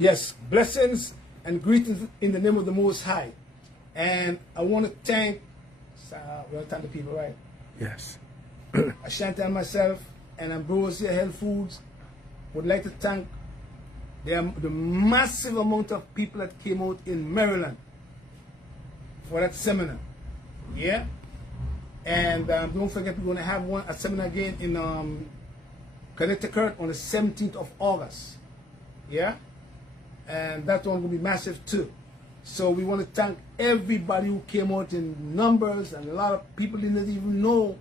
Yes, blessings and greetings in the name of the Most High. And I want to thank, we want to thank the people, right? Yes. Ashanti and myself and Ambrosia Health Foods would like to thank the massive amount of people that came out in Maryland for that seminar. Yeah? And don't forget, we're going to have a seminar again in Connecticut on the 17th of August. Yeah? And that one will be massive too. So we want to thank everybody who came out in numbers, and a lot of people didn't even know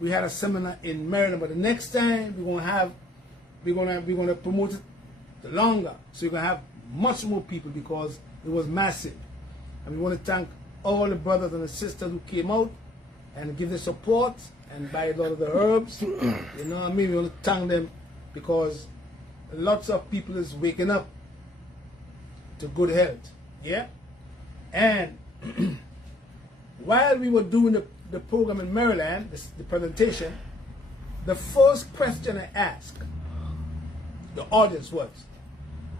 we had a seminar in Maryland. But the next time we're gonna promote it longer. So you're gonna have much more people because it was massive. And we want to thank all the brothers and the sisters who came out and give the support and buy a lot of the herbs. You know what I mean? We want to thank them because lots of people is waking up to good health. Yeah? And while we were doing the program in Maryland, the presentation, the first question I asked the audience was,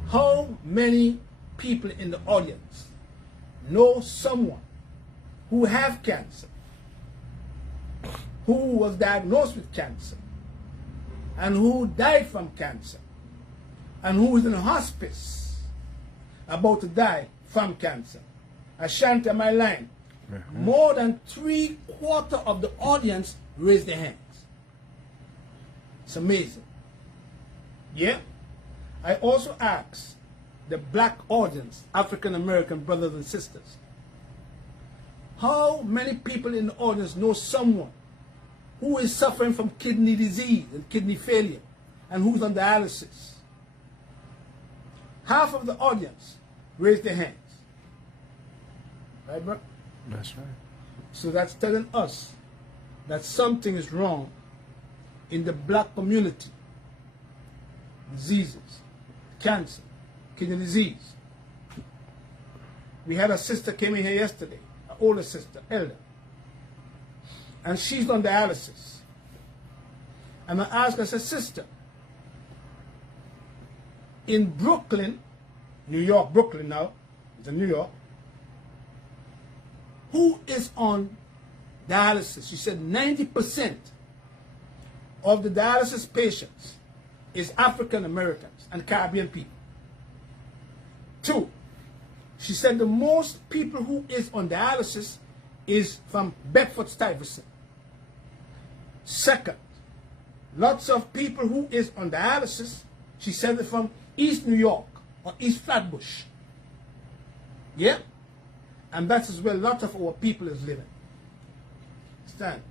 how many people in the audience know someone who have cancer, who was diagnosed with cancer, and who died from cancer, and who is in hospice about to die from cancer? Ashanti, my line. More than 3/4 of the audience raised their hands. It's amazing. Yeah? I also asked the black audience, African American brothers and sisters, how many people in the audience know someone who is suffering from kidney disease and kidney failure and who's on dialysis? Half of the audience raised their hands. Right, bro? That's right. So that's telling us that something is wrong in the black community. Diseases, cancer, kidney disease. We had a sister came in here yesterday, an older sister, elder, and she's on dialysis. And I asked her, I said, sister, in Brooklyn, New York, Brooklyn now, it's in New York, who is on dialysis? She said 90% of the dialysis patients is African Americans and Caribbean people. 2, she said the most people who is on dialysis is from Bedford-Stuyvesant. 2nd, lots of people who is on dialysis, she said, they're from East New York or East Flatbush. Yeah? And that is where a lot of our people is living. Understand?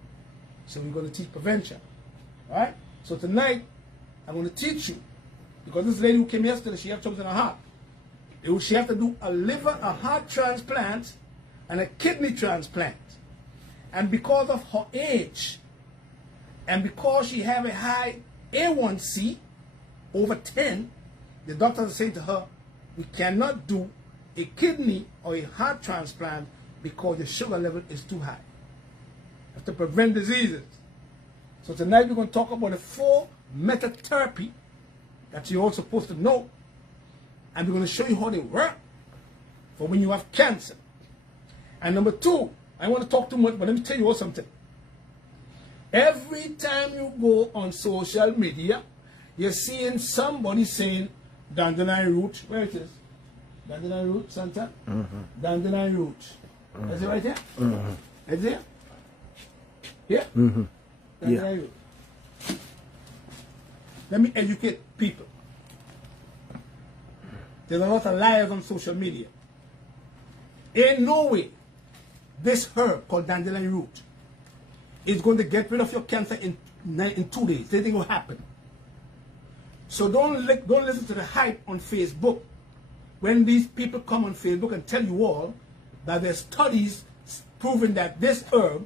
So we're going to teach prevention. Alright? So tonight, I'm going to teach you, because this lady who came yesterday, she had trouble in her heart. She had to do a liver, a heart transplant, and a kidney transplant. And because of her age, and because she have a high A1C, over 10, the doctors are saying to her, we cannot do a kidney or a heart transplant because the sugar level is too high. You have to prevent diseases. So tonight we're going to talk about the 4 method therapy that you're all supposed to know. And we're going to show you how they work for when you have cancer. And number 2, I want to talk too much, but let me tell you all something. Every time you go on social media, you're seeing somebody saying dandelion root. Where it is? Dandelion root, Santa? Dandelion root. Is it right here? Is it here? Here? Dandelion root. Let me educate people. There's a lot of liars on social media. In no way, this herb called dandelion root is going to get rid of your cancer in 2 days. Anything will happen. So don't listen to the hype on Facebook when these people come on Facebook and tell you all that there's studies proving that this herb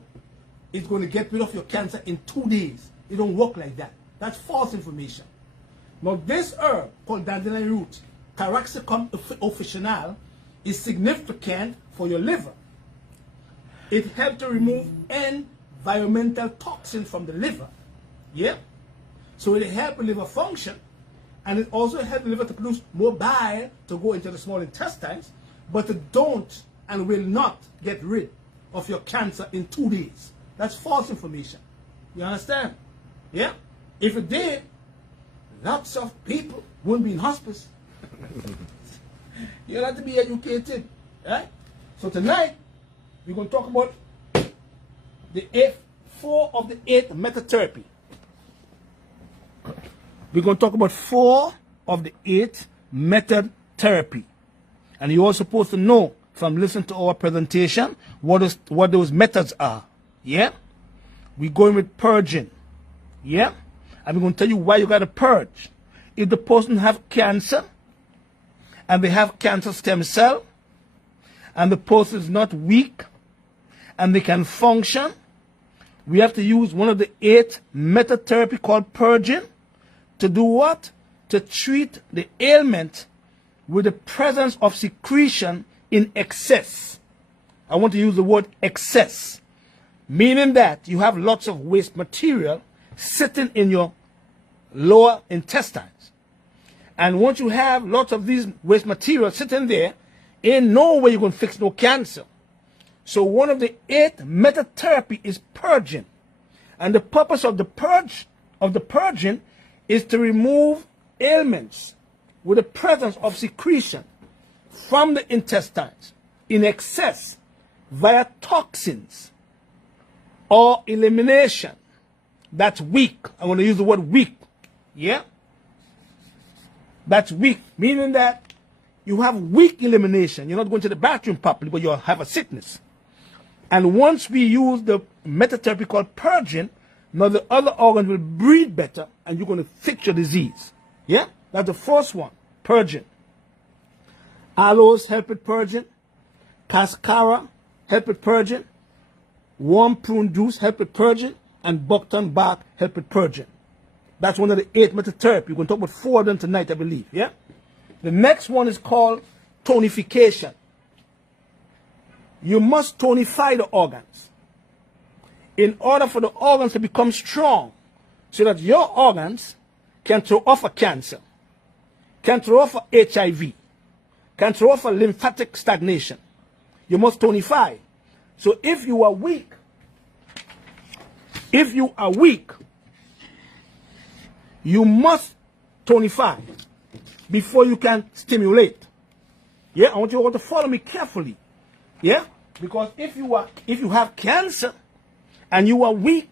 is going to get rid of your cancer in 2 days. It don't work like that. That's false information. Now this herb called dandelion root, Taraxacum officinale, is significant for your liver. It helps to remove environmental toxin from the liver. Yeah? So it helps the liver function, And it also helps the liver to produce more bile to go into the small intestines, but it don't and will not get rid of your cancer in 2 days. That's false information. You understand? Yeah? If it did, lots of people wouldn't be in hospice. You have to be educated. Right? So tonight, we're going to talk about the 4 of the 8 methatherapy. We're going to talk about 4 of the 8 method therapy. And you're all supposed to know from listening to our presentation what those methods are. Yeah? We're going with purging. Yeah? And we're going to tell you why you got to purge. If the person have cancer, and they have cancer stem cell, and the person is not weak, and they can function, we have to use one of the 8 method therapy called purging to do what? To treat the ailment with the presence of secretion in excess. I want to use the word excess, meaning that you have lots of waste material sitting in your lower intestines. And once you have lots of these waste material sitting there, in no way you're going to fix no cancer. So one of the 8 method therapy is purging. And the purpose of the purging is to remove ailments with the presence of secretion from the intestines in excess via toxins or elimination that's weak. I want to use the word weak. Yeah? That's weak, meaning that you have weak elimination. You're not going to the bathroom properly, but you have a sickness. And once we use the method therapy called purging, now the other organs will breathe better and you're going to fix your disease. Yeah? That's the first one, purging. Aloes help with purging. Cascara help with purging. Warm prune juice help with purging. And buckthorn bark help with purging. That's one of the 8 method therapy. We're going to talk about 4 of them tonight, I believe. Yeah? The next one is called tonification. You must tonify the organs in order for the organs to become strong so that your organs can throw off a cancer, can throw off a HIV, can throw off a lymphatic stagnation. You must tonify. So if you are weak, you must tonify before you can stimulate. Yeah, I want you all to follow me carefully. Yeah, because if you have cancer and you are weak,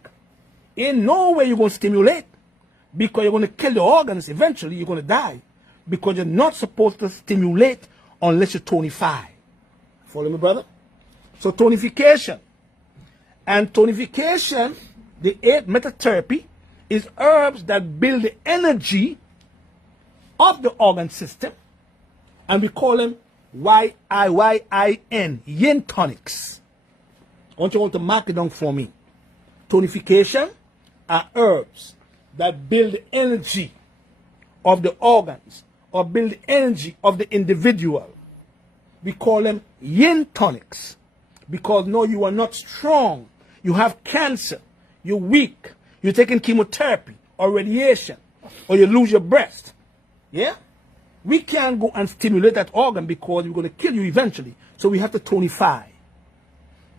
in no way you're going to stimulate, because you're going to kill the organs. Eventually, you're going to die because you're not supposed to stimulate unless you tonify. Follow me, brother? So tonification. And tonification, the 8 method therapy, is herbs that build the energy of the organ system, and we call them Y-I-Y-I-N, yin tonics. I want you all to mark it down for me. Tonification are herbs that build the energy of the organs or build the energy of the individual. We call them yin tonics because no, you are not strong. You have cancer. You're weak. You're taking chemotherapy or radiation or you lose your breast. Yeah? We can't go and stimulate that organ because we're going to kill you eventually. So we have to tonify.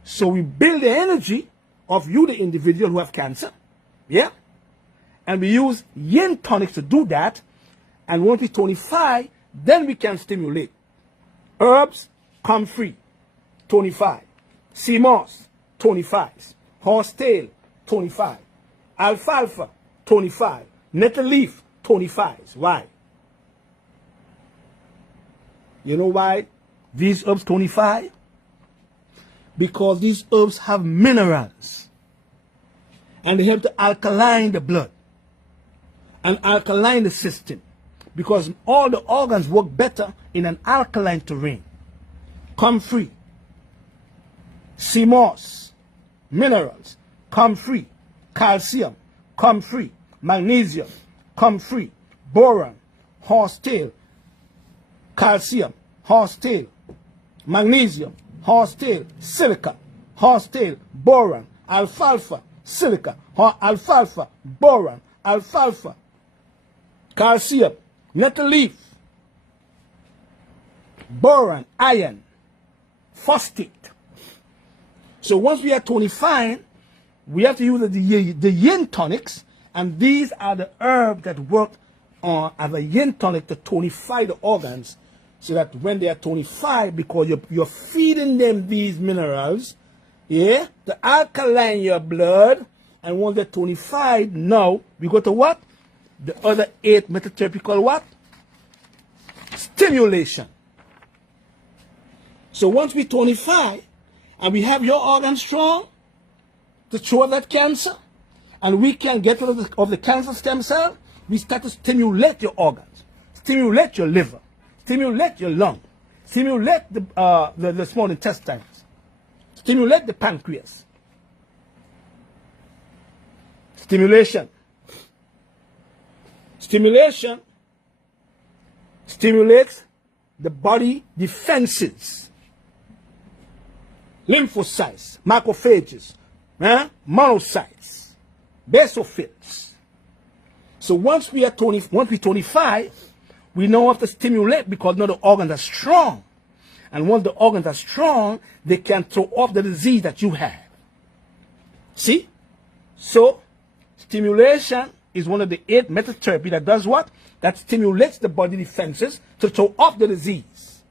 So we build the energy of you, the individual who have cancer. Yeah? And we use yin tonics to do that. And once we tonify, then we can stimulate. Herbs, comfrey, tonify. Sea moss, tonifies. Horsetail, tonify. Alfalfa, tonify. Nettle leaf, tonifies. Why? You know why these herbs tonify? Because these herbs have minerals. And they help to alkaline the blood. And alkaline the system. Because all the organs work better in an alkaline terrain. Comfrey. Sea moss. Minerals. Comfrey. Calcium. Comfrey. Magnesium. Comfrey. Boron. Horsetail. Calcium. Horsetail. Magnesium. Horsetail. Silica. Horsetail. Boron. Alfalfa. Silica. Alfalfa. Boron. Alfalfa. Calcium. nettle leaf, boron, iron, phosphate. So once we are tonifying, we have to use the yin tonics, and these are the herbs that work on as a yin tonic to tonify the organs, so that when they are tonified, because you're feeding them these minerals, yeah, to alkaline your blood, and once they're tonified, now we go to what? The other 8 method therapy called what? Stimulation. So once we tonify, and we have your organs strong to throw that cancer, and we can get rid of the cancer stem cell, we start to stimulate your organs, stimulate your liver, stimulate your lung, stimulate the small intestines, stimulate the pancreas. Stimulation. Stimulation stimulates the body defenses, lymphocytes, macrophages, monocytes, basophils. So once we tonify, we now have to stimulate, because now the organs are strong. And once the organs are strong, they can throw off the disease that you have. See? So stimulation is one of the 8 method therapy that does what? That stimulates the body defenses to throw off the disease.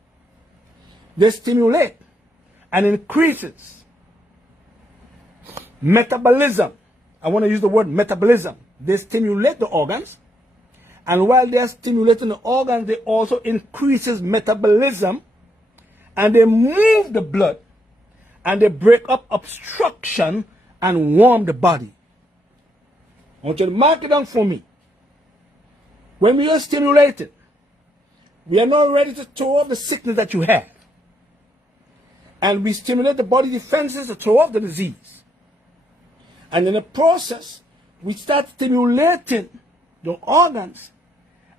They stimulate and increases metabolism. I want to use the word metabolism. They stimulate the organs, and while they are stimulating the organs, they also increases metabolism, and they move the blood, and they break up obstruction and warm the body. I want you to mark it down for me. When we are stimulated, we are now ready to throw off the sickness that you have. And we stimulate the body defenses to throw off the disease. And in the process, we start stimulating the organs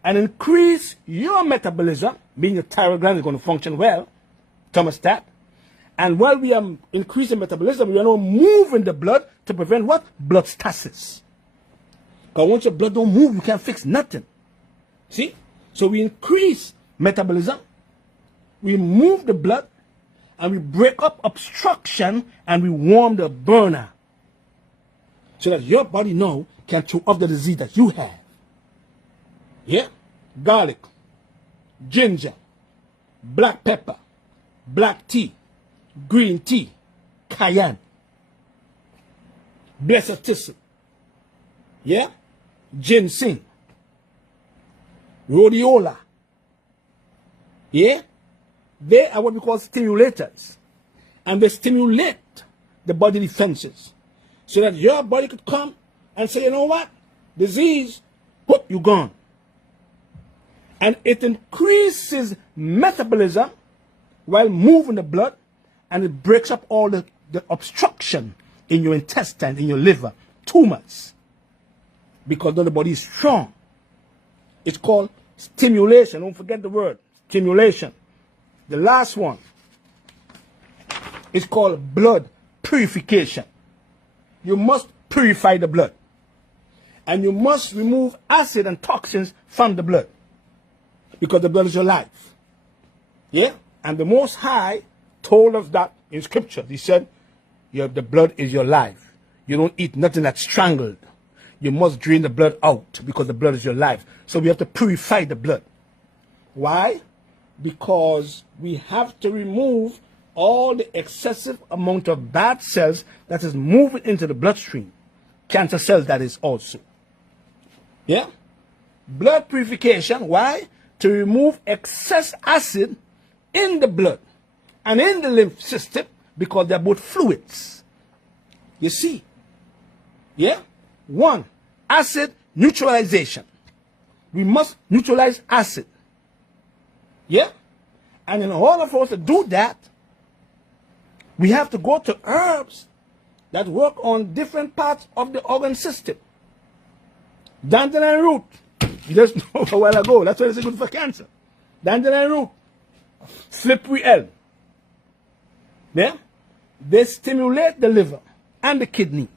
and increase your metabolism, meaning your thyroid gland is going to function well, thermostat. And while we are increasing metabolism, we are now moving the blood to prevent what? Blood stasis. Because once your blood don't move, you can't fix nothing. See? So we increase metabolism, we move the blood, and we break up obstruction, and we warm the burner, so that your body now can throw off the disease that you have. Yeah? Garlic, ginger, black pepper, black tea, green tea, cayenne, blessed thistle, yeah? Ginseng, rhodiola, yeah? They are what we call stimulators, and they stimulate the body defenses, so that your body could come and say, you know what? Disease, whoop, you gone. And it increases metabolism while moving the blood, and it breaks up all the obstruction in your intestine, in your liver, tumors, because now the body is strong. It's called stimulation. Don't forget the word, stimulation. The last one is called blood purification. You must purify the blood, and you must remove acid and toxins from the blood, because the blood is your life. Yeah? And the Most High told us that in Scripture. He said, the blood is your life. You don't eat nothing that's strangled. You must drain the blood out, because the blood is your life. So we have to purify the blood. Why? Because we have to remove all the excessive amount of bad cells that is moving into the bloodstream. Cancer cells, that is also. Yeah? Blood purification. Why? To remove excess acid in the blood and in the lymph system, because they're both fluids. You see? Yeah? 1, acid neutralization. We must neutralize acid. Yeah? And in order for us to do that, we have to go to herbs that work on different parts of the organ system. Dandelion root. You just know a while ago. That's why it's good for cancer. Dandelion root. Slippery elm. Yeah? They stimulate the liver and the kidney.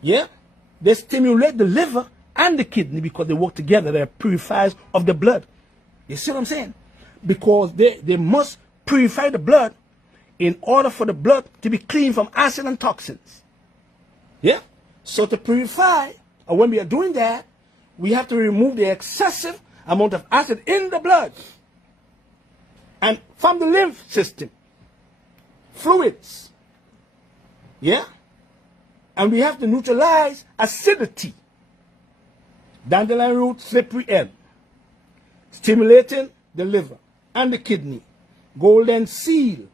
Yeah? They stimulate the liver and the kidney, because they work together. They're purifiers of the blood. You see what I'm saying? Because they must purify the blood in order for the blood to be clean from acid and toxins. Yeah? So to purify, or when we are doing that, we have to remove the excessive amount of acid in the blood and from the lymph system, fluids. Yeah? And we have to neutralize acidity. Dandelion root, slippery elm, stimulating the liver and the kidney. Golden seal,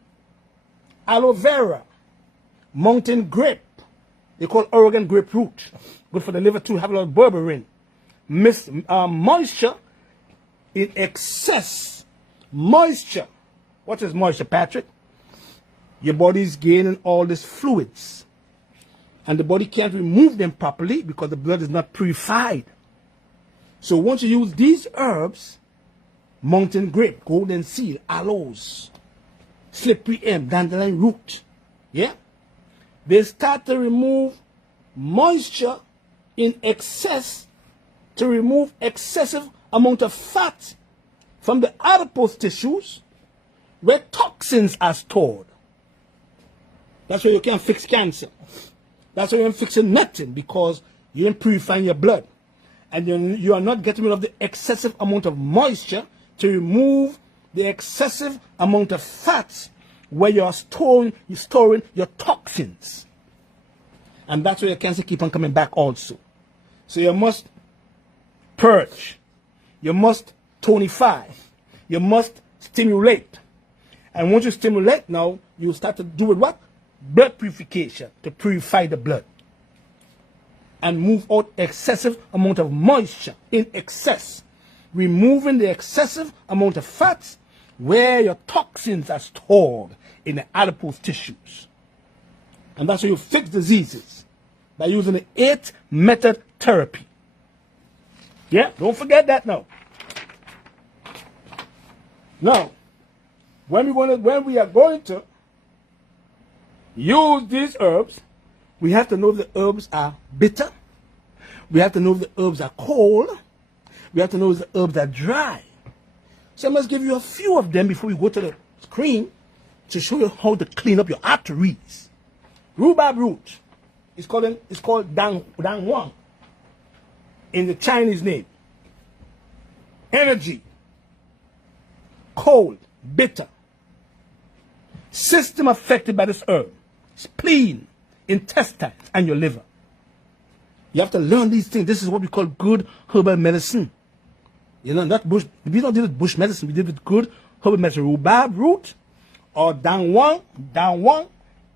aloe vera, mountain grape, they call Oregon grape root, good for the liver too, have a lot of berberine. Moisture in excess. Moisture. What is moisture, Patrick? Your body is gaining all these fluids, and the body can't remove them properly because the blood is not purified. So once you use these herbs, mountain grape, golden seal, aloes, slippery elm, dandelion root, yeah, they start to remove moisture in excess, to remove excessive amount of fat from the adipose tissues where toxins are stored. That's why you can't fix cancer. That's why you ain't fixing nothing, because you ain't purifying your blood. And you are not getting rid of the excessive amount of moisture to remove the excessive amount of fats where you're storing your toxins. And that's why your cancer keep on coming back also. So you must purge. You must tonify. You must stimulate. And once you stimulate now, you start to do with what? Blood purification, to purify the blood. And move out excessive amount of moisture in excess. Removing the excessive amount of fats where your toxins are stored in the adipose tissues. And that's how you fix diseases, by using the 8-method therapy. Yeah, don't forget that now. Now, when we are going to use these herbs, we have to know if the herbs are bitter. We have to know if the herbs are cold. We have to know if the herbs are dry. So I must give you a few of them before we go to the screen to show you how to clean up your arteries. Rhubarb root is called dang wang in the Chinese name. Energy, cold, bitter. System affected by this herb: spleen, intestines, and your liver. You have to learn these things. This is what we call good herbal medicine. You know, not bush. We don't deal with bush medicine. We deal with good herbal medicine. Rhubarb root or dang wang. Dang wang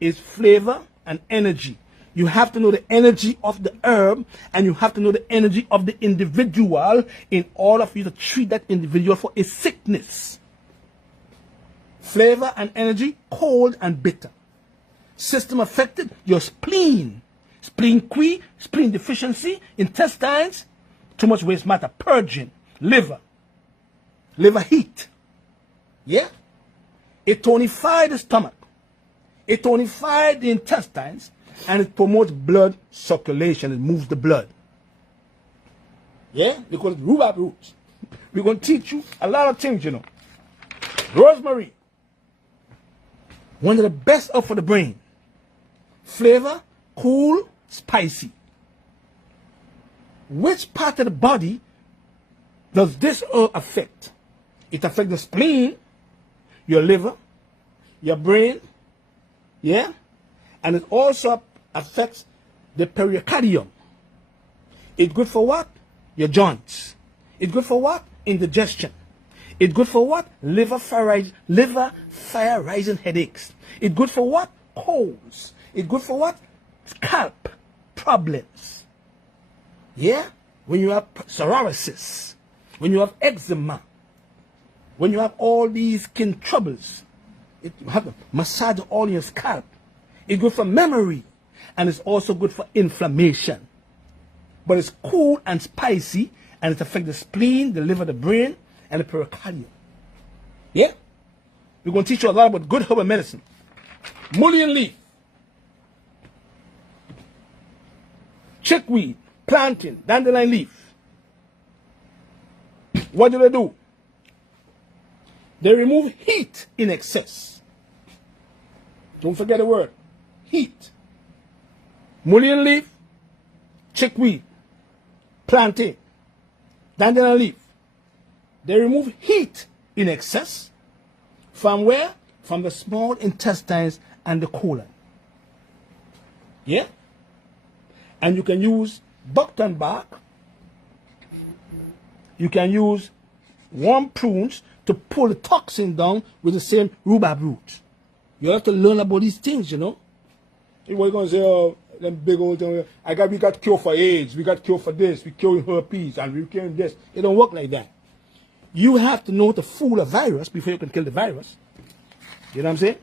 is flavor and energy. You have to know the energy of the herb, and you have to know the energy of the individual in order for you to treat that individual for a sickness. Flavor and energy, cold and bitter. System affected, your spleen. Spleen qui, spleen deficiency, intestines, too much waste matter, purging, liver heat. Yeah? It tonifies the stomach. It tonifies the intestines, and it promotes blood circulation. It moves the blood. Yeah? Because rhubarb roots. We're going to teach you a lot of things, you know. Rosemary. One of the best up for the brain. Flavor, cool, spicy. Which part of the body does this herb affect? It affects the spleen, your liver, your brain, yeah? And it also affects the pericardium. It's good for what? Your joints. It's good for what? Indigestion. It's good for what? Liver fire rising headaches. It's good for what? Colds. It's good for what? Scalp problems. Yeah? When you have psoriasis, when you have eczema, when you have all these skin troubles, you have to massage all your scalp. It's good for memory, and it's also good for inflammation. But it's cool and spicy, and it affects the spleen, the liver, the brain, and the pericardium. Yeah? We're going to teach you a lot about good herbal medicine. Mullein leaf, chickweed, plantain, dandelion leaf. What do? They remove heat in excess. Don't forget the word, heat. Mullein leaf, chickweed, plantain, dandelion leaf. They remove heat in excess from where? From the small intestines and the colon. Yeah? And you can use buckthorn bark. You can use warm prunes to pull the toxin down with the same rhubarb root. You have to learn about these things, you know. You were going to say, oh, them big old thing, we got cure for AIDS, we got cure for this, we curing herpes, and we curing this. It don't work like that. You have to know how to fool a virus before you can kill the virus. You know what I'm saying?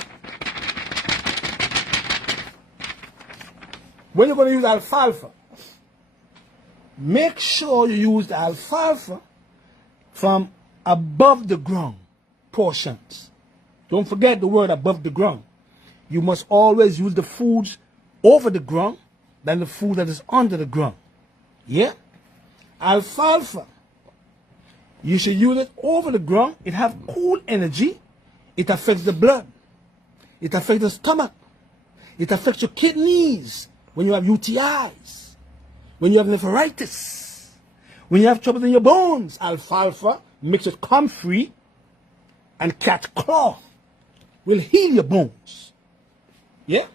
When you're going to use alfalfa, make sure you use the alfalfa from above the ground portions. Don't forget the word above the ground. You must always use the foods over the ground than the food that is under the ground. Yeah? Alfalfa, you should use it over the ground. It has cool energy. It affects the blood. It affects the stomach. It affects your kidneys when you have UTIs, when you have nephritis, when you have trouble in your bones. Alfalfa makes it come free, and cat claw will heal your bones. Yeah?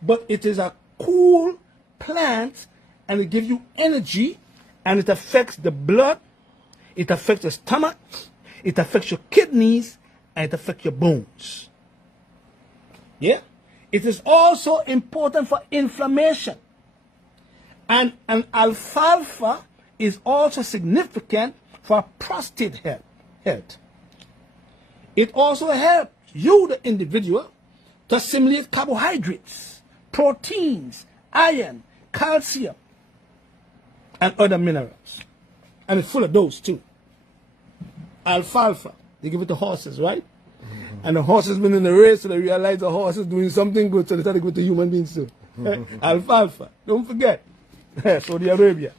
But it is a cool plant, and it gives you energy, and it affects the blood, it affects the stomach, it affects your kidneys, and it affects your bones. Yeah? It is also important for inflammation. And alfalfa is also significant for prostate health. It also helps you, the individual, to assimilate carbohydrates, proteins, iron, calcium, and other minerals. And it's full of those too. Alfalfa, they give it to horses, right? And the horses been in the race, so they realize the horse is doing something good, so they start to give it to human beings too. Alfalfa, don't forget. Saudi Arabia.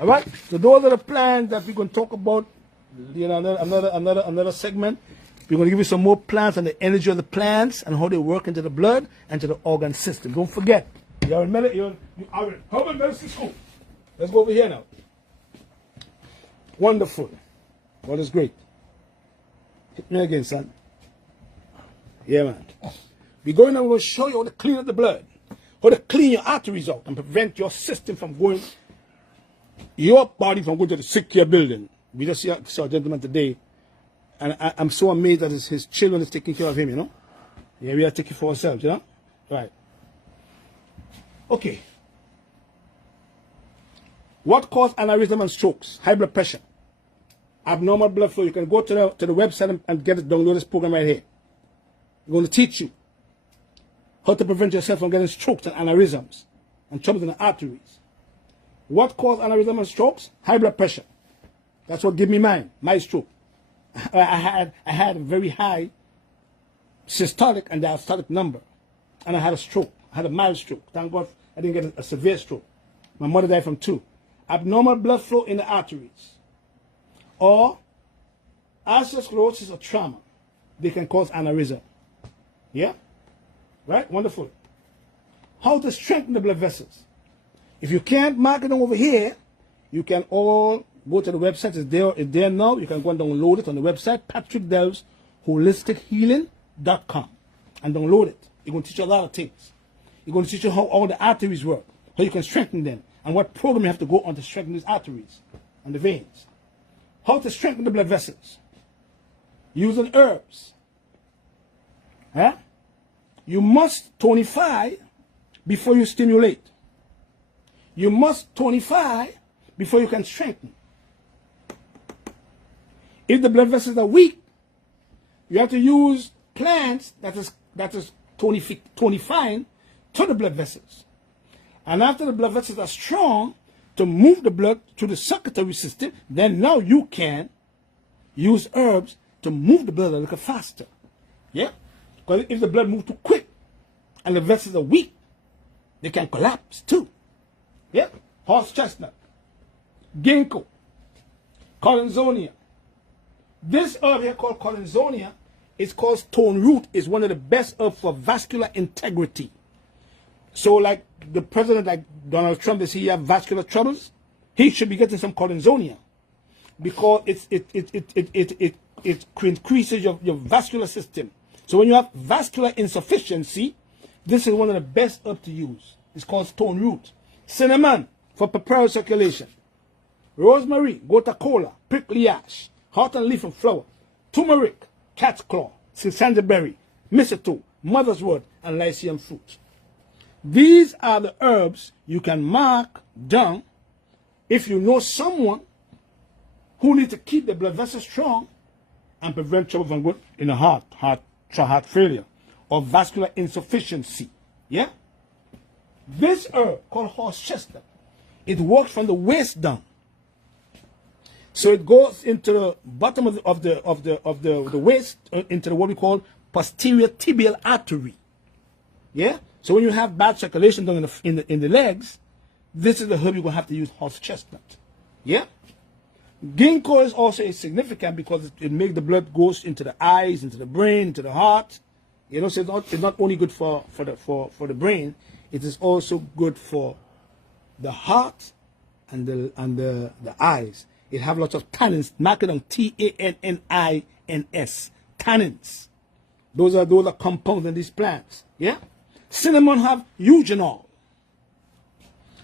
All right? So those are the plants that we're going to talk about. You know, another segment. We're going to give you some more plants and the energy of the plants and how they work into the blood and to the organ system. Don't forget, you're in herbal medicine school. Let's go over here now. Wonderful. God is great. Hit me again, son. Yeah, man. We're going now, we're going to show you how to clean up the blood, how to clean your arteries out and prevent your system from going, your body from going to the sick care building. We just saw a gentleman today, and I'm so amazed that his children is taking care of him, you know. Yeah, we are taking for ourselves, you know. Right. Okay. What causes aneurysm and strokes? High blood pressure, abnormal blood flow. You can go to the website and get it, download this program right here. We're going to teach you how to prevent yourself from getting strokes and aneurysms and troubles in the arteries. What causes aneurysm and strokes? High blood pressure. That's what gave me my stroke. I had a very high systolic and diastolic number, and I had a stroke. I had a mild stroke. Thank God I didn't get a severe stroke. My mother died from 2. Abnormal blood flow in the arteries, or atherosclerosis or trauma. They can cause aneurysm. Yeah? Right? Wonderful. How to strengthen the blood vessels. If you can't mark it over here, you can all go to the website. It's there now. You can go and download it on the website, patrickdelvsholistichealing.com, and download it. It's going to teach you a lot of things. It's going to teach you how all the arteries work, how you can strengthen them, and what program you have to go on to strengthen these arteries and the veins. How to strengthen the blood vessels. Using herbs. Huh? You must tonify before you stimulate. You must tonify before you can strengthen. If the blood vessels are weak, you have to use plants that is tonifying to the blood vessels. And after the blood vessels are strong to move the blood to the circulatory system, then now you can use herbs to move the blood a little faster. Yeah? Because if the blood moves too quick and the vessels are weak, they can collapse too. Yeah? Horse chestnut. Ginkgo, Collinsonia. This herb here called Collinsonia is called stone root. Is one of the best herbs for vascular integrity. So like the president, like Donald Trump, does he have vascular troubles? He should be getting some Collinsonia because it increases your vascular system. So when you have vascular insufficiency, this is one of the best herbs to use. It's called stone root. Cinnamon for prepared circulation. Rosemary, gota cola, prickly ash, heart and leaf and flower, turmeric, cat's claw, sandalberry, mistletoe, mother's wort, and lycium fruit. These are the herbs you can mark down if you know someone who needs to keep the blood vessels strong and prevent trouble from going in the heart failure, or vascular insufficiency. Yeah? This herb called horse chestnut, it works from the waist down. So it goes into the bottom of the waist, into what we call posterior tibial artery. Yeah? So when you have bad circulation down in the legs, this is the herb you're going to have to use, horse chestnut. Yeah? Ginkgo is also significant because it makes the blood goes into the eyes, into the brain, into the heart. You know, so it's not only good for the brain, it is also good for the heart and the eyes. It have lots of tannins, marked on Tannins. Tannins. Those are compounds in these plants. Yeah? Cinnamon have eugenol.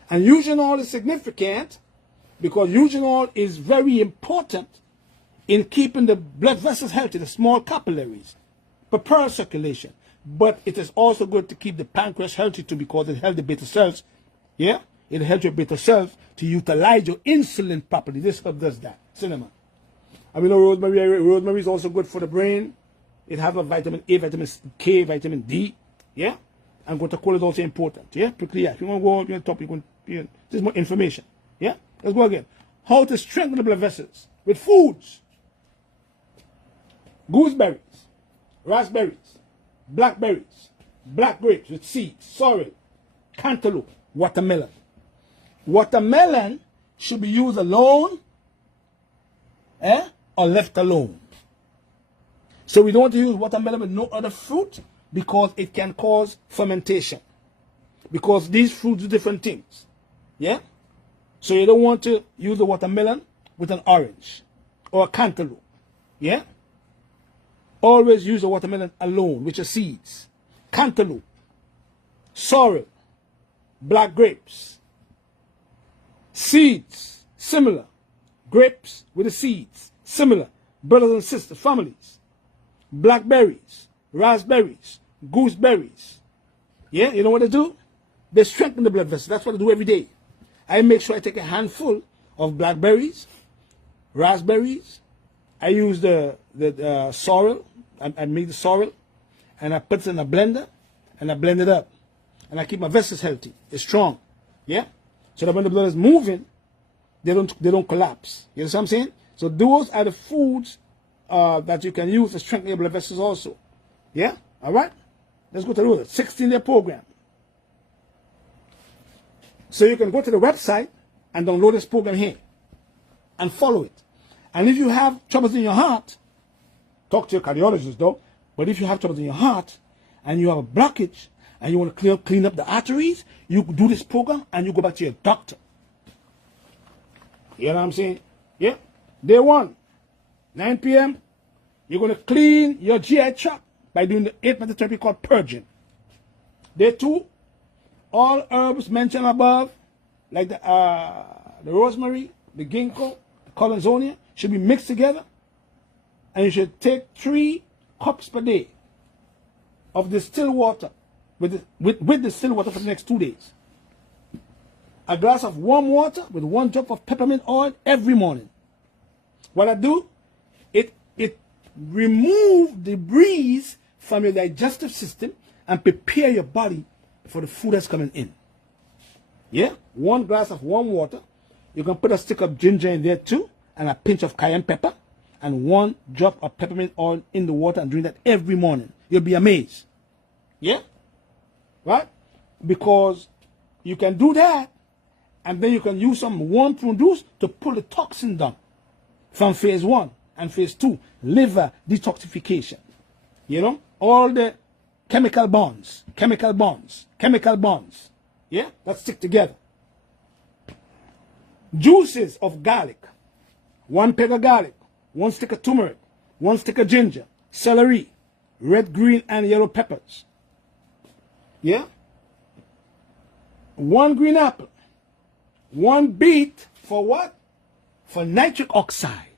And eugenol is significant because eugenol is very important in keeping the blood vessels healthy, the small capillaries, prepare circulation. But it is also good to keep the pancreas healthy too because it helps the beta cells. Yeah? It helps your beta cells to utilize your insulin properly. This herb does that. Cinnamon. I mean, rosemary is also good for the brain. It has a vitamin A, vitamin K, vitamin D. Yeah? And gota cola is also important. Yeah? Prickly ash. If you want to go up on top, there's more information. Yeah? Let's go again. How to strengthen the blood vessels with foods. Gooseberries, raspberries, blackberries, black grapes with seeds, sorrel, cantaloupe, watermelon. Watermelon should be used alone or left alone. So we don't want to use watermelon with no other fruit because it can cause fermentation. Because these fruits do different things. Yeah? So you don't want to use the watermelon with an orange or a cantaloupe. Yeah? Always use the watermelon alone with your seeds. Cantaloupe, sorrel, black grapes. Seeds, similar. Grapes with the seeds, similar. Brothers and sisters, families. Blackberries, raspberries, gooseberries. Yeah, you know what they do? They strengthen the blood vessels. That's what I do every day. I make sure I take a handful of blackberries, raspberries. I use the sorrel. I make the sorrel, and I put it in a blender, and I blend it up, and I keep my vessels healthy. It's strong, yeah. So that when the blood is moving, they don't collapse. You know what I'm saying? So those are the foods that you can use to strengthen your blood vessels also. Yeah. All right. Let's go to the 16-day program. So you can go to the website and download this program here and follow it. And if you have troubles in your heart, talk to your cardiologist though. But if you have troubles in your heart and you have a blockage and you want to clean up the arteries, you do this program and you go back to your doctor. You know what I'm saying? Yeah. Day 1, 9 p.m., you're going to clean your GI tract by doing the 8-method therapy called purging. Day 2, all herbs mentioned above, like the rosemary, the ginkgo, the collinsonia, should be mixed together. And you should take 3 cups per day of distilled water with distilled water for the next 2 days. A glass of warm water with 1 drop of peppermint oil every morning. What I do, it removes debris from your digestive system and prepare your body for the food that's coming in. Yeah? 1 glass of warm water. You can put a stick of ginger in there too, and a pinch of cayenne pepper, and 1 drop of peppermint oil in the water, and drink that every morning. You'll be amazed. Yeah? Right? Because you can do that, And then you can use some warm prune juice to pull the toxin down from phase 1 and phase 2, liver detoxification. You know, all the chemical bonds, yeah, that stick together. Juices of garlic, 1 peg of garlic, 1 stick of turmeric, 1 stick of ginger, celery, red, green, and yellow peppers. Yeah? 1 green apple, 1 beet for what? For nitric oxide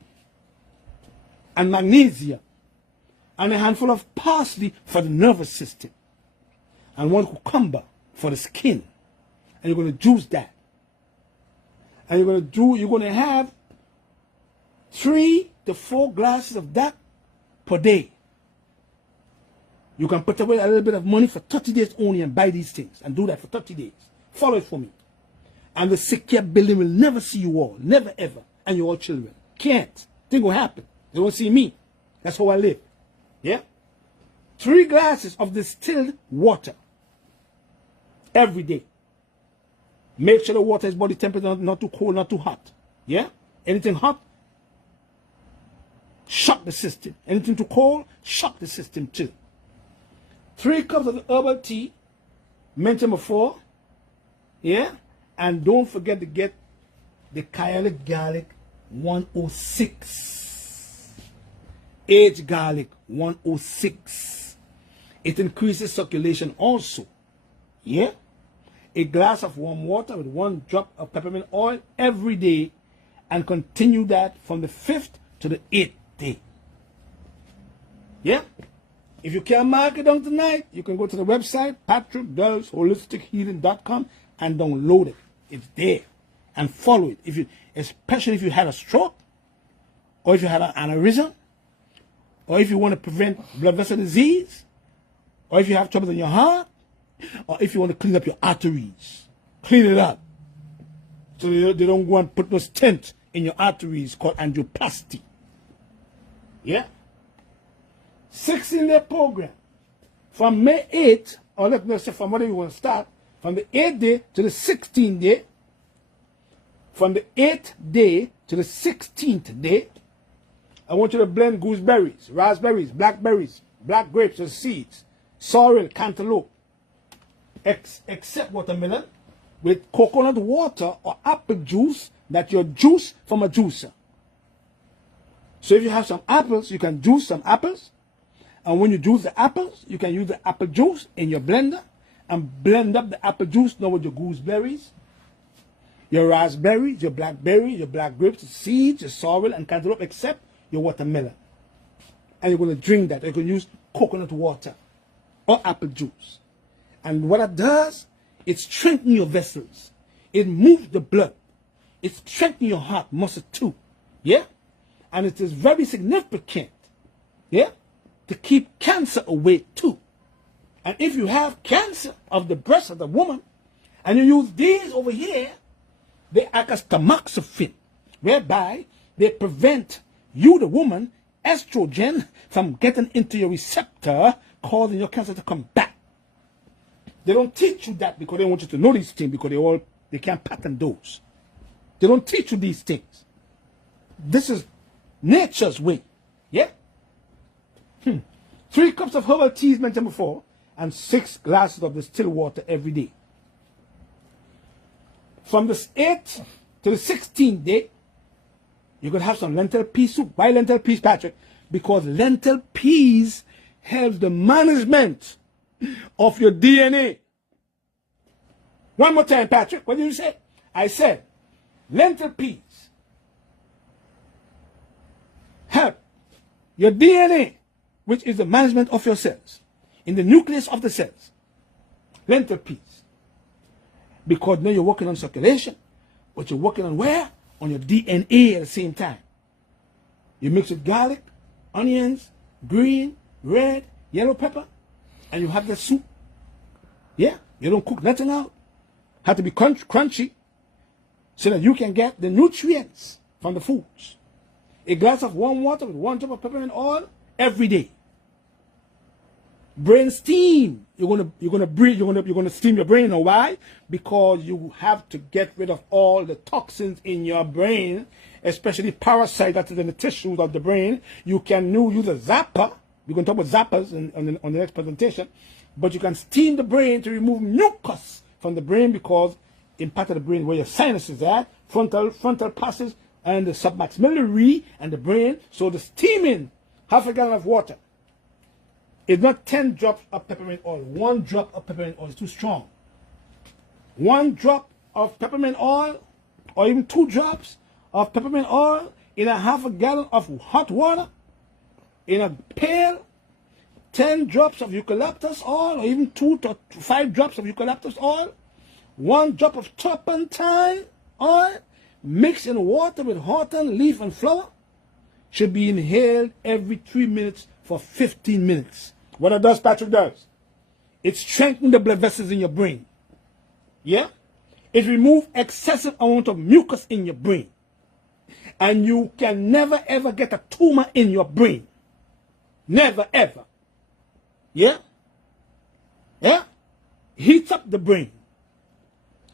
and magnesium, and a handful of parsley for the nervous system, and 1 cucumber for the skin. And you're going to juice that. And you're going to have 3 to 4 glasses of that per day. You can put away a little bit of money for 30 days only and buy these things, and do that for 30 days. Follow it for me. And the sick care building will never see you all, never ever, and your all children. Can't. Thing will happen. They won't see me. That's how I live. Yeah? 3 glasses of distilled water every day. Make sure the water is body temperature, not too cold, not too hot. Yeah? Anything hot, shock the system. Anything too cold, shock the system too. 3 cups of the herbal tea, mentioned before. Yeah? And don't forget to get the Kyolic Garlic 106. Aged Garlic 106. It increases circulation also. Yeah? A glass of warm water with 1 drop of peppermint oil every day, and continue that from the 5th to the 8th day. Yeah? If you can't mark it down tonight, you can go to the website, patrickdellsHolisticHealing.com, and download it. It's there. And follow it. Especially if you had a stroke, or if you had an aneurysm, or if you want to prevent blood vessel disease, or if you have trouble in your heart, or if you want to clean up your arteries. Clean it up. So they don't go and put no stent in your arteries called angioplasty. Yeah? 16-day program. From May 8th, or let's say from whatever you want to start, from the 8th day to the 16th day, from the 8th day to the 16th day, I want you to blend gooseberries, raspberries, blackberries, black grapes or seeds, sorrel, cantaloupe, except watermelon, with coconut water or apple juice that you juice from a juicer. So if you have some apples, you can juice some apples. And when you juice the apples, you can use the apple juice in your blender and blend up the apple juice now with your gooseberries, your raspberries, your blackberries, your black grapes, your seeds, your sorrel, and cantaloupe, except your watermelon. And you're going to drink that. You can use coconut water or apple juice. And what it does, it strengthens your vessels. It moves the blood. It strengthens your heart muscle too. Yeah? And it is very significant. Yeah? To keep cancer away too. And if you have cancer of the breast of the woman, and you use these over here, they act as tamoxifen, whereby they prevent you, the woman, estrogen, from getting into your receptor, causing your cancer to come back. They don't teach you that because they want you to know these things, because they can't patent those. They don't teach you these things. This is nature's way. Yeah? 3 cups of herbal teas mentioned before, and 6 glasses of distilled water every day. From the 8th to the 16th day, you could have some lentil pea soup. Why lentil peas, Patrick? Because lentil peas helps the management of your DNA. One more time, Patrick. What did you say? I said lentil peas help your DNA, which is the management of your cells, in the nucleus of the cells. Lentil peas. Because now you're working on circulation, but you're working on where? On your DNA at the same time. You mix with garlic, onions, green, red, yellow pepper, and you have the soup. Yeah? You don't cook nothing out. Have to be crunchy so that you can get the nutrients from the foods. A glass of warm water with 1 drop of peppermint oil every day. Brain steam. You're gonna steam your brain. You know why? Because you have to get rid of all the toxins in your brain, especially parasites that is in the tissues of the brain. You can use a zapper. We're going to talk about zappers on the next presentation. But you can steam the brain to remove mucus from the brain, because in part of the brain where your sinuses are, frontal passes and the submaxillary and the brain. So the steaming, half a gallon of water. It's not 10 drops of peppermint oil. 1 drop of peppermint oil is too strong. 1 drop of peppermint oil, or even 2 drops of peppermint oil in a half a gallon of hot water, in a pail. 10 drops of eucalyptus oil, or even 2 to 5 drops of eucalyptus oil. 1 drop of turpentine oil, mixed in water with horton, leaf, and flower, should be inhaled every 3 minutes for 15 minutes. What it does, Patrick, does, it strengthens the blood vessels in your brain. Yeah? It removes excessive amount of mucus in your brain. And you can never ever get a tumor in your brain. Never ever. Yeah? Yeah? Heats up the brain.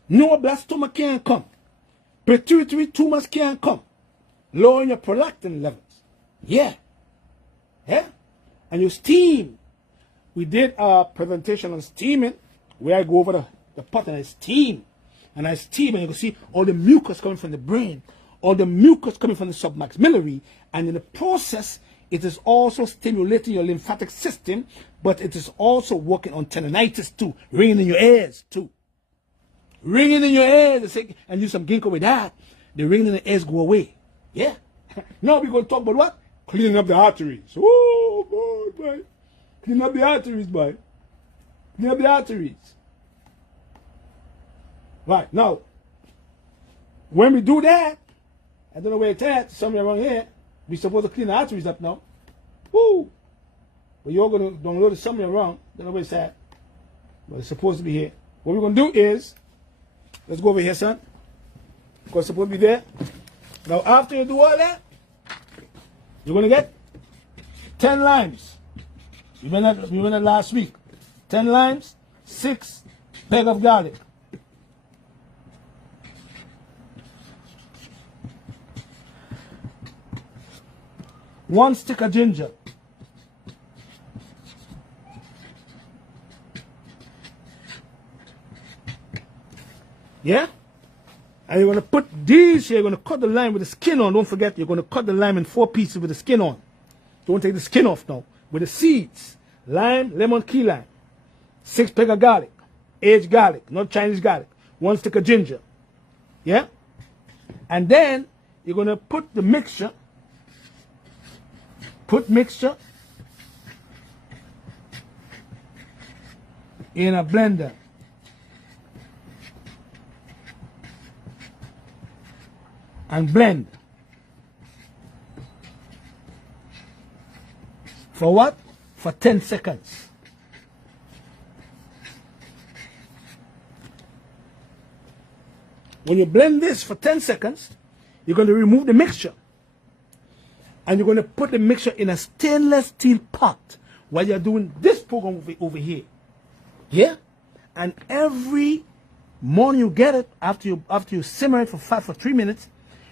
Neuroblastoma can't come. Pituitary tumors can't come. Lowering your prolactin levels. Yeah. Yeah? And you steam. We did a presentation on steaming, where I go over the pot and I steam. And I steam, and you can see all the mucus coming from the brain, all the mucus coming from the submaxillary. And in the process, it is also stimulating your lymphatic system, but it is also working on tendonitis too, ringing in your ears too. Ringing in your ears, and use some ginkgo with that. The ringing in the ears go away. Yeah. Now we're going to talk about what? Cleaning up the arteries. Oh, boy. Clean up the arteries, boy. Clean up the arteries. Right, now, when we do that, I don't know where it's at, somewhere around here, we're supposed to clean the arteries up now. Woo! But you're going to download it somewhere around, don't know where it's at, but it's supposed to be here. What we're going to do is, let's go over here, son, because it's supposed to be there. Now, after you do all that, you're going to get 10 limes. We went that last week. 10 limes, 6 pegs of garlic. One stick of ginger. Yeah? And you're going to put these here, you're going to cut the lime with the skin on. Don't forget, you're going to cut the lime in 4 pieces with the skin on. Don't take the skin off now. With the seeds. Lime, lemon, key lime. 6 pegs of garlic. Aged garlic, not Chinese garlic. 1 stick of ginger. Yeah? And then you're going to put the mixture. Put mixture in a blender. And blend. For what? For 10 seconds. When you blend this for 10 seconds, you're going to remove the mixture. And you're going to put the mixture in a stainless steel pot while you're doing this program over here. Yeah? And every morning you get it, after you simmer it for 3 minutes,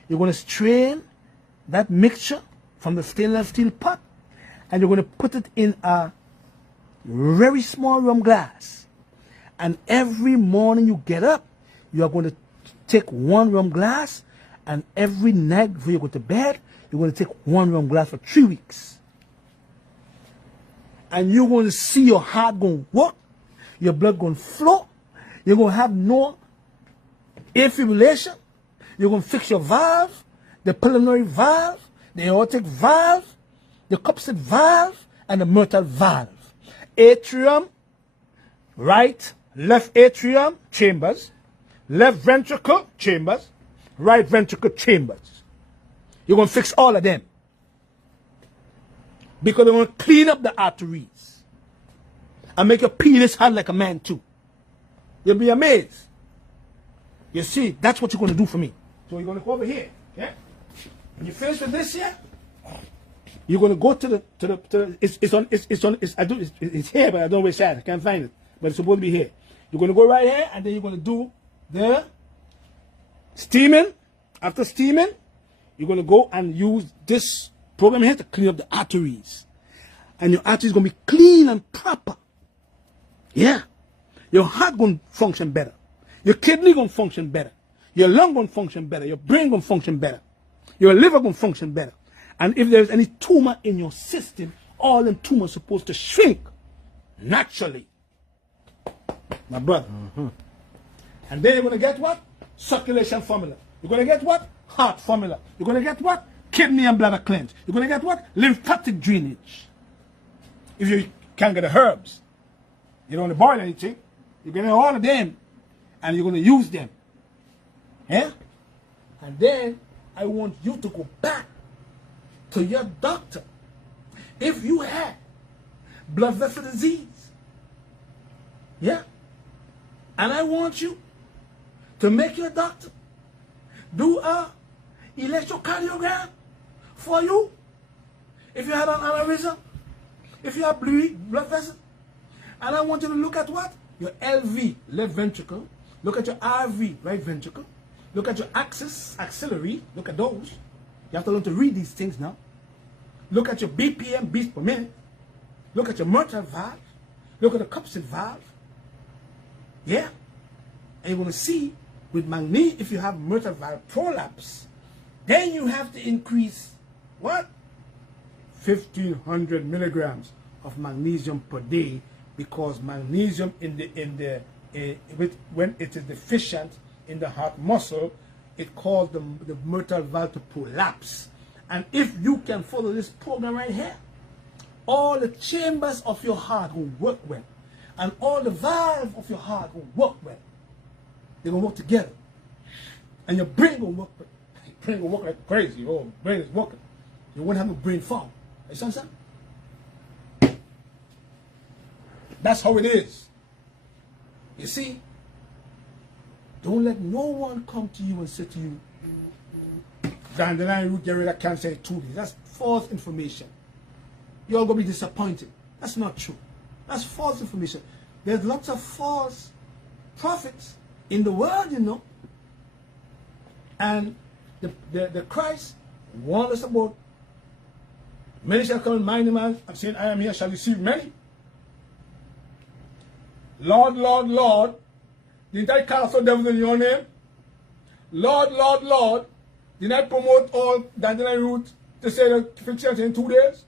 you're going to strain that mixture from the stainless steel pot, and you're going to put it in a very small rum glass. And every morning you get up, you are going to take 1 rum glass, and every night before you go to bed, you're going to take 1 rum glass for 3 weeks. And you're going to see your heart going to work, your blood going to flow, you're going to have no air fibrillation, you're going to fix your valve, the pulmonary valve, the aortic valve, the cuspid valve, and the mitral valve. Atrium, right, left atrium, chambers, left ventricle, chambers, right ventricle, chambers. You're going to fix all of them. Because they're going to clean up the arteries. And make your penis hard like a man too. You'll be amazed. You see, that's what you're going to do for me. So you're going to go over here. Okay? When you finish with this here, You're going to go to the it's here, but I don't know where it's at. I can't find it. But it's supposed to be here. You're going to go right here, and then you're going to do the steaming. After steaming, you're going to go and use this program here to clean up the arteries. And your arteries going to be clean and proper. Yeah. Your heart going to function better. Your kidney going to function better. Your lung going to function better. Your brain going to function better. Your liver going to function better. And if there's any tumor in your system, all them tumors supposed to shrink naturally. My brother. And then you're going to get what? Circulation formula. You're going to get what? Heart formula. You're going to get what? Kidney and bladder cleanse. You're going to get what? Lymphatic drainage. If you can't get the herbs, you don't want to boil anything, you're going to get all of them, and you're going to use them. Yeah? And then I want you to go back to your doctor. If you have blood vessel disease, yeah? And I want you to make your doctor do a electrocardiogram for you. If you have an aneurysm, if you have blood vessel, and I want you to look at what? Your LV, left ventricle. Look at your RV, right ventricle. Look at your axis, axillary. Look at those. You have to learn to read these things now. Look at your BPM, beats per minute. Look at your mitral valve. Look at the cuspid valve. Yeah? And you're going to see with magnesium, if you have mitral valve prolapse, then you have to increase what? 1,500 milligrams of magnesium per day, because magnesium when it is deficient in the heart muscle, it causes the mitral valve to prolapse. And if you can follow this program right here, all the chambers of your heart will work well, and all the valves of your heart will work well. They're going to work together. And your brain will work. Your brain will work like crazy. Your brain is working. You won't have a brain fog. You understand? That's how it is. You see, don't let no one come to you and say to you, dandelion root, get rid of cancer in 2 days. That's false information. You're going to be disappointed. That's not true. That's false information. There's lots of false prophets in the world, you know. And the Christ warned us about, many shall come in my name, I'm saying, I am here, shall receive many. Lord, Lord, Lord, didn't I cast out devils in your name? Lord, Lord, Lord, didn't I promote all dandelion root to say the fixation in 2 days?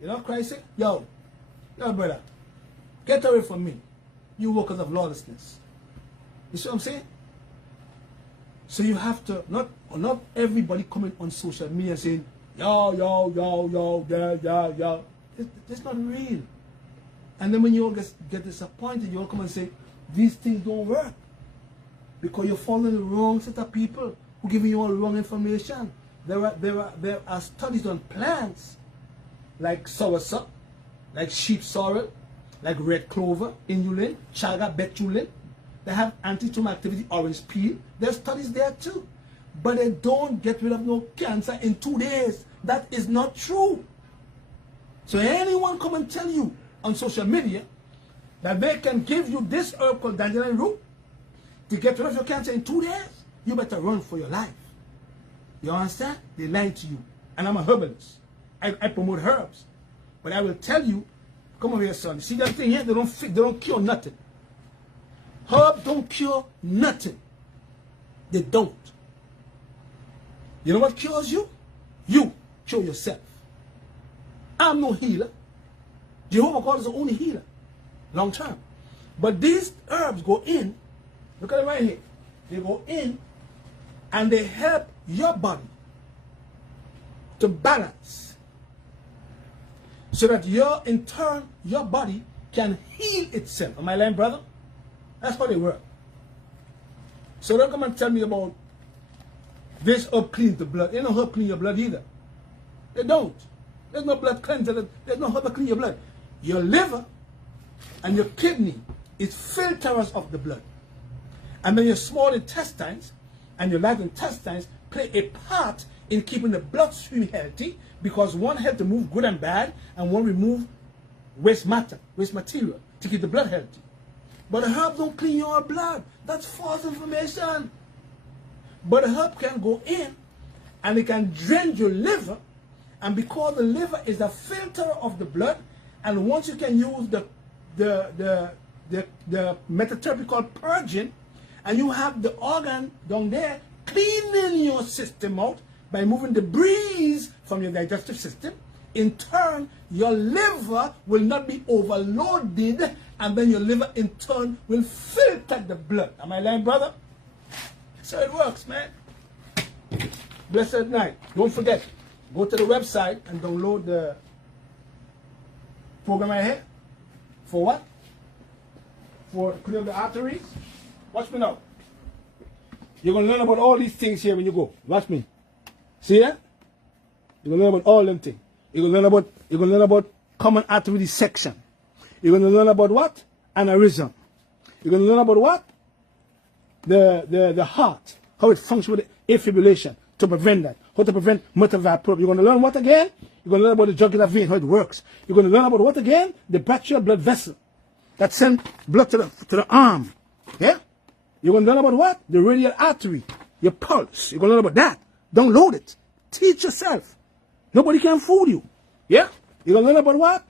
You know, Christ said, yo, brother, get away from me, you workers of lawlessness. You see what I'm saying? So you have to, not everybody coming on social media saying, yo, yeah. It's not real. And then when you all get disappointed, you all come and say, these things don't work. Because you're following the wrong set of people who are giving you all the wrong information. There are studies on plants like soursop, like sheep sorrel, like red clover, inulin, chaga, betulin. They have anti-tumor activity, orange peel. There's studies there too. But they don't get rid of no cancer in 2 days. That is not true. So anyone come and tell you on social media that they can give you this herb called dandelion root to get rid of your cancer in 2 days, you better run for your life. You understand? They lie to you. And I'm a herbalist. I promote herbs. But I will tell you, come over here, son. See that thing here? They don't cure nothing. Herbs don't cure nothing. They don't. You know what cures you? You cure yourself. I'm no healer. Jehovah God is the only healer. Long term. But these herbs go in. Look at it right here. They go in and they help your body to balance. So that in turn, your body can heal itself. Am I lying, brother? That's how they work. So don't come and tell me about this herb cleans the blood. Ain't no herb clean your blood either. They don't. There's no blood cleanser. There's no herb to clean your blood. Your liver and your kidney is filterers of the blood. And then your small intestines and your large intestines play a part in keeping the bloodstream healthy, because one helps to move good and bad, and one remove waste material to keep the blood healthy. But a herb don't clean your blood. That's false information. But a herb can go in and it can drain your liver, and because the liver is a filter of the blood, and once you can use the methatherapy called purging, and you have the organ down there cleaning your system out by moving debris from your digestive system, in turn, your liver will not be overloaded, and then your liver in turn will filter the blood. Am I lying, brother? So it works, man. Blessed night. Don't forget, go to the website and download the program right here. For what? For clearing the arteries. Watch me now. You're going to learn about all these things here when you go. Watch me. See that? You're going to learn about all them things. You're going to learn about common artery dissection. You're going to learn about what? Aneurysm. You're going to learn about what? The heart. How it functions with the fibrillation to prevent that. How to prevent mitral valve problem. You're going to learn what again? You're going to learn about the jugular vein, how it works. You're going to learn about what again? The brachial blood vessel that sends blood to the arm. Yeah? You're going to learn about what? The radial artery. Your pulse. You're going to learn about that. Download it. Teach yourself. Nobody can fool you. Yeah? You're going to learn about what?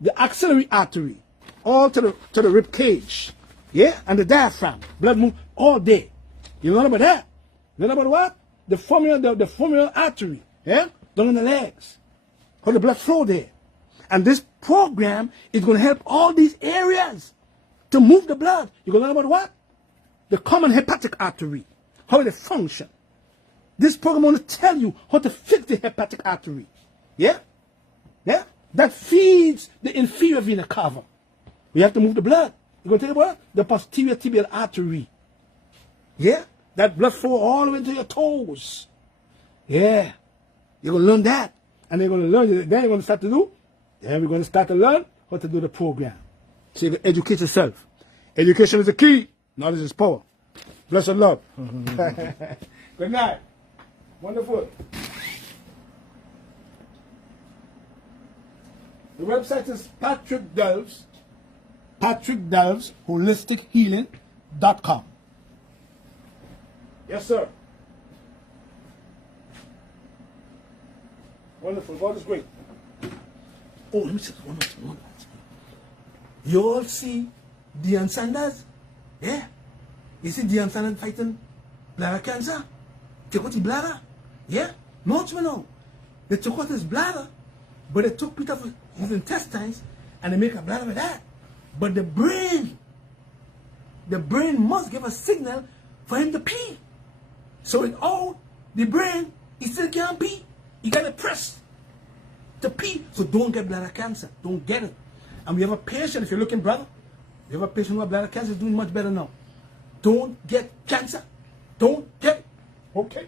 The axillary artery. All to the rib cage. Yeah? And the diaphragm. Blood move all day. You learn about that. Learn about what? The femoral artery. Yeah? Down in the legs. How the blood flow there. And this program is going to help all these areas to move the blood. You're going to learn about what? The common hepatic artery. How they function. This program will tell you how to fix the hepatic artery. Yeah? Yeah? That feeds the inferior vena cava. We have to move the blood. You're going to take about the posterior tibial artery. Yeah? That blood flow all the way to your toes. Yeah. You're going to learn that. And you're going to learn, then you're going to start to do, then we're going to start to learn how to do the program. So you can educate yourself. Education is the key. Knowledge is power. Bless and love. Good night. Wonderful. The website is Patrick Delves Holistic Healing.com. Yes, sir. Wonderful. God is great. Oh, let me say one more. You all see Deion Sanders? Yeah. You see Deion Sanders fighting bladder cancer? Take out his bladder? Yeah. Not me now. They took out his bladder, but they took bit of his intestines and they make a bladder with that. But the brain must give a signal for him to pee. So in all the brain, he still can't pee. He got to press to pee. So don't get bladder cancer. Don't get it. And we have a patient, if you're looking, brother, we have a patient who has bladder cancer is doing much better now. Don't get cancer. Don't get it. Okay.